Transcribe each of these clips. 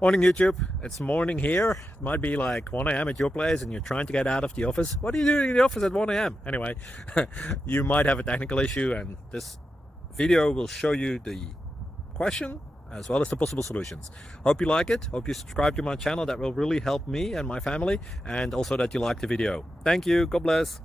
Morning YouTube, it's morning here. It might be like 1 a.m. at your place and you're trying to get out of the office. What are you doing in the office at 1 a.m.? Anyway, you might have a technical issue and this video will show you the question as well as the possible solutions. Hope you like it, hope you subscribe to my channel. That will really help me and my family, and also that you like the video. Thank you, God bless.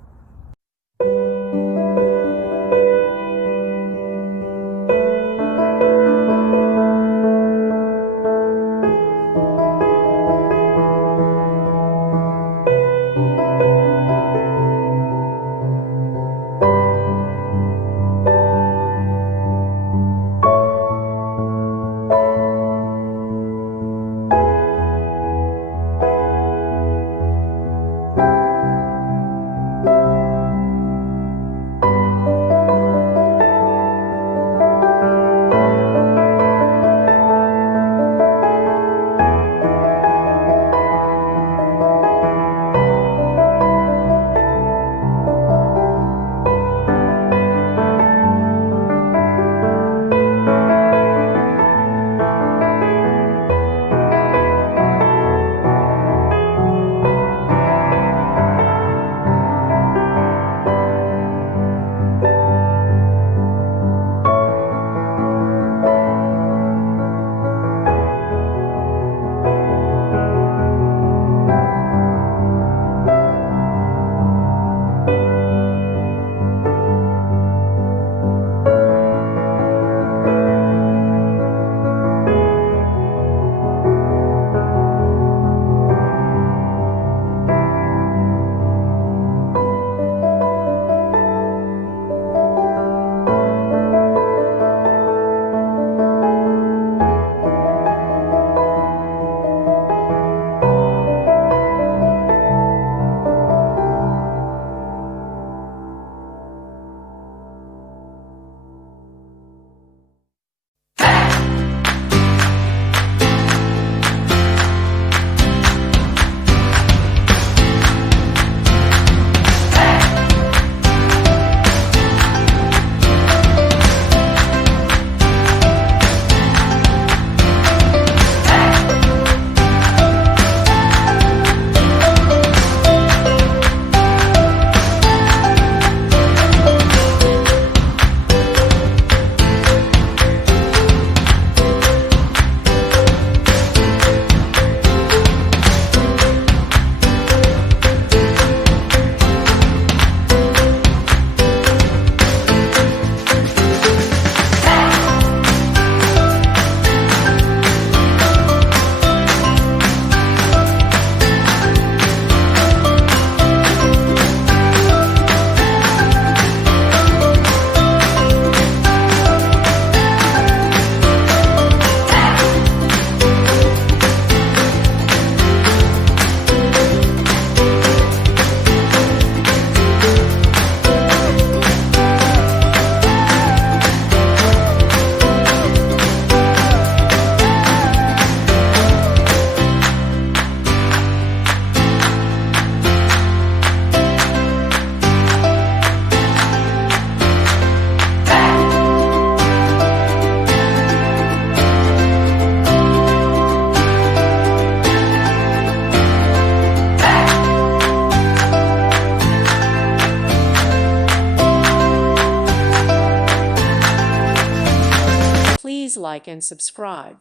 Please like and subscribe.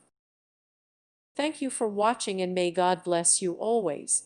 Thank you for watching, and may God bless you always.